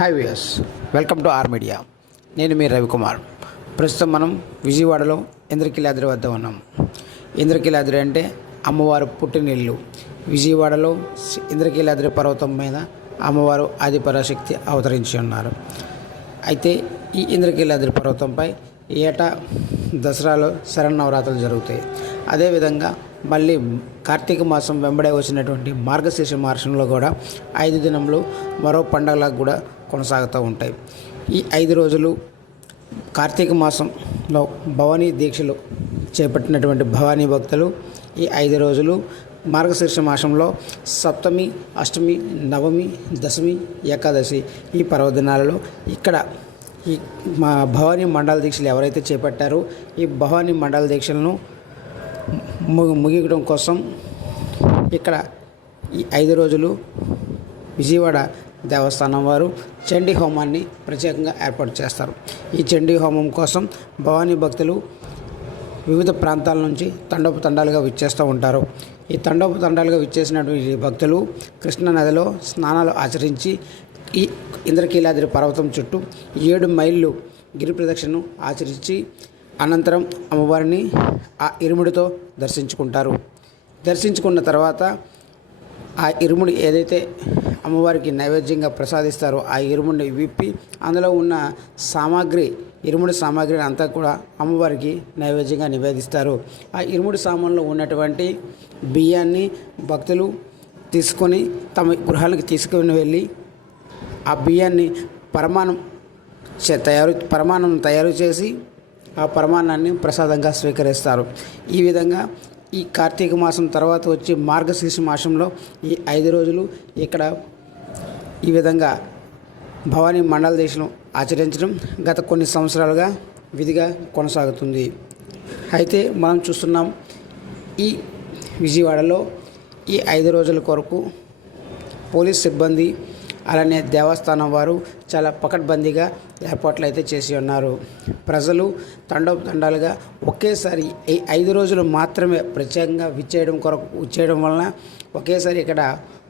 Hi viewers welcome to R media. నేను మీ రవికుమార్. ప్రస్తుతం మనం విజయవాడలో ఇంద్రకీలాద్రి వద్ద ఉన్నాం. ఇంద్రకీలాద్రి అంటే అమ్మవారు పుట్టినిల్లు. విజయవాడలో ఇంద్రకీలాద్రి పర్వతం మీద అమ్మవారు ఆదిపరాశక్తి అవతరించి ఉన్నారు. అయితే ఈ ఇంద్రకీలాద్రి పర్వతంపై ఏటా దసరాలో శరణవరాత్రులు జరుగుతాయి. అదేవిధంగా మళ్ళీ కార్తీక మాసం వెంబడే వచ్చినటువంటి మార్గశీర్ష మాసంలో కూడా ఐదు దినములు మరో పండగలకు కూడా కొనసాగుతూ ఉంటాయి. ఈ ఐదు రోజులు కార్తీక మాసంలో భవానీ దీక్షలు చేపట్టినటువంటి భవానీ భక్తులు ఈ ఐదు రోజులు మార్గశీర్ష మాసంలో సప్తమి అష్టమి నవమి దశమి ఏకాదశి ఈ పర్వదినాలలో ఇక్కడ ఈ మా భవానీ మండల దీక్షలు ఎవరైతే చేపట్టారో ఈ భవానీ మండల దీక్షలను ము- ముగించడం కోసం ఇక్కడ ఈ ఐదు రోజులు విజయవాడ దేవస్థానం వారు చండీ హోమాన్ని ప్రత్యేకంగా ఏర్పాటు చేస్తారు. ఈ చండీ హోమం కోసం భవానీ భక్తులు వివిధ ప్రాంతాల నుంచి తండోపు తండాలుగా విచ్చేస్తూ ఉంటారు. ఈ తండోపు తండాలుగా విచ్చేసినటువంటి భక్తులు కృష్ణ నదిలో స్నానాలు ఆచరించి ఈ ఇంద్రకీలాద్రి పర్వతం చుట్టూ ఏడు మైళ్ళు గిరి ప్రదక్షిణను ఆచరించి అనంతరం అమ్మవారిని ఆ ఇరుముడితో దర్శించుకుంటారు. దర్శించుకున్న తర్వాత ఆ ఇరుముడి ఏదైతే అమ్మవారికి నైవేద్యంగా ప్రసాదిస్తారో ఆ ఇరుముడిని విప్పి అందులో ఉన్న సామాగ్రి ఇరుముడి సామాగ్రిని అంతా కూడా అమ్మవారికి నైవేద్యంగా నివేదిస్తారు. ఆ ఇరుముడి సామాన్లో ఉన్నటువంటి బియ్యాన్ని భక్తులు తీసుకొని తమ గృహాలకు తీసుకుని వెళ్ళి ఆ బియ్యాన్ని పరమాణం చే- తయారు పరమాణం తయారు చేసి ఆ పరమాణాన్ని ప్రసాదంగా స్వీకరిస్తారు. ఈ విధంగా ఈ కార్తీక మాసం తర్వాత వచ్చి మార్గశీర్ష మాసంలో ఈ ఐదు రోజులు ఇక్కడ ఈ విధంగా భవానీ మండల దేశం ఆచరించడం గత కొన్ని సంవత్సరాలుగా విధిగా కొనసాగుతుంది. అయితే మనం చూస్తున్నాం ఈ విజయవాడలో ఈ ఐదు రోజుల కొరకు పోలీస్ సిబ్బంది అలానే దేవస్థానం వారు చాలా పకడ్బందీగా ఏర్పాట్లు అయితే చేసి ఉన్నారు. ప్రజలు తండోపతండాలుగా ఒకేసారి ఐదు రోజులు మాత్రమే ప్రత్యేకంగా విచ్చేయడం కొరకు విచ్చేయడం వలన ఒకేసారి ఇక్కడ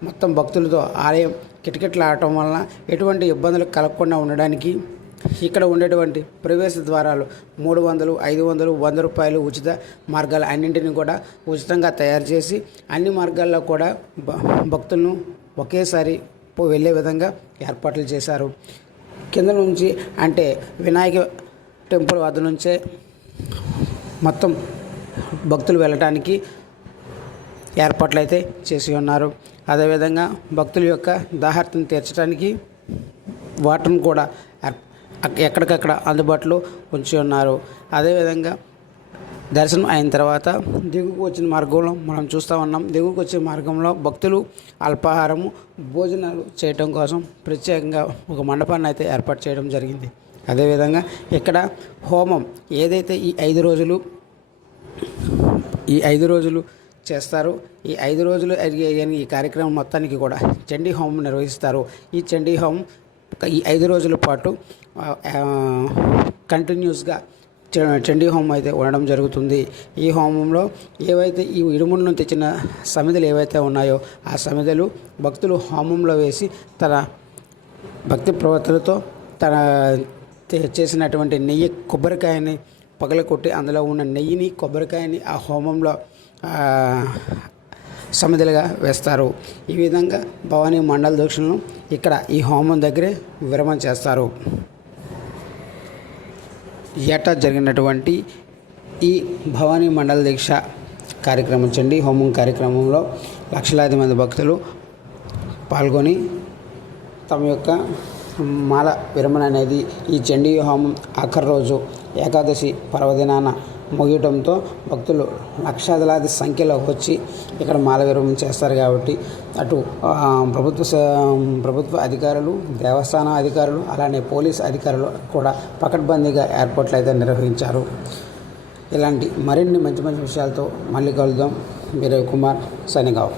మొత్తం భక్తులతో ఆలయం కిటకిటలాడటం వలన ఎటువంటి ఇబ్బందులు కలగకుండా ఉండడానికి ఇక్కడ ఉండేటువంటి ప్రవేశ ద్వారాలు మూడు వందలు ఐదు వందలు వంద రూపాయలు ఉచిత మార్గాలు అన్నింటినీ కూడా ఉచితంగా తయారు చేసి అన్ని మార్గాల్లో కూడా భ- భక్తులను ఒకేసారి వెళ్ళే విధంగా ఏర్పాట్లు చేశారు. కింద నుంచి అంటే వినాయక టెంపుల్ వద్ద నుంచే మొత్తం భక్తులు వెళ్ళటానికి ఏర్పాట్లు అయితే చేసి ఉన్నారు. అదేవిధంగా భక్తుల యొక్క దాహార్తిని తీర్చడానికి వాటర్ను కూడా ఏర్- ఎక్కడికక్కడ అందుబాటులో ఉంచి ఉన్నారు. అదేవిధంగా దర్శనం అయిన తర్వాత దిగుకు వచ్చిన మార్గంలో మనం చూస్తూ ఉన్నాం. దిగుకు వచ్చే మార్గంలో భక్తులు అల్పాహారము భోజనాలు చేయటం కోసం ప్రత్యేకంగా ఒక మండపాన్ని అయితే ఏర్పాటు చేయడం జరిగింది. అదేవిధంగా ఇక్కడ హోమం ఏదైతే ఈ ఐదు రోజులు ఈ ఐదు రోజులు చేస్తారు ఈ ఐదు రోజులు అని ఈ కార్యక్రమం మొత్తానికి కూడా చండీ హోమం నిర్వహిస్తారు. ఈ చండీ హోమం ఈ ఐదు రోజుల పాటు కంటిన్యూస్గా చండీ హోమం అయితే ఉండడం జరుగుతుంది. ఈ హోమంలో ఏవైతే ఈ ఇరుములను తెచ్చిన సమిధులు ఏవైతే ఉన్నాయో ఆ సమిధులు భక్తులు హోమంలో వేసి తన భక్తి ప్రవర్తనతో తన చేసినటువంటి నెయ్యి కొబ్బరికాయని పగలకొట్టి అందులో ఉన్న నెయ్యిని కొబ్బరికాయని ఆ హోమంలో సమిధులుగా సమిధలుగా వేస్తారు. ఈ విధంగా భవానీ మండల దక్షిణను ఇక్కడ ఈ హోమం దగ్గరే విరమణ చేస్తారు. ఏటా జరిగినటువంటి ఈ భవానీ మండల దీక్ష కార్యక్రమం చండి హోమం కార్యక్రమంలో లక్షలాది మంది భక్తులు పాల్గొని తమ యొక్క మాల విరమణ అనేది ఈ చండీ హోమం ఆఖరి రోజు ఏకాదశి పర్వదినాన ముగియటంతో భక్తులు లక్షాదిలాది సంఖ్యలో వచ్చి ఇక్కడ మాల విరమణ చేస్తారు కాబట్టి అటు ప్రభుత్వ స- ప్రభుత్వ అధికారులు దేవస్థాన అధికారులు అలానే పోలీస్ అధికారులు కూడా పకడ్బందీగా ఏర్పాట్లు అయితే నిర్వహించారు. ఇలాంటి మరిన్ని మంచి మంచి విషయాలతో మళ్ళీ కలుద్దాం. వీరవ్ కుమార్ సనిగావ్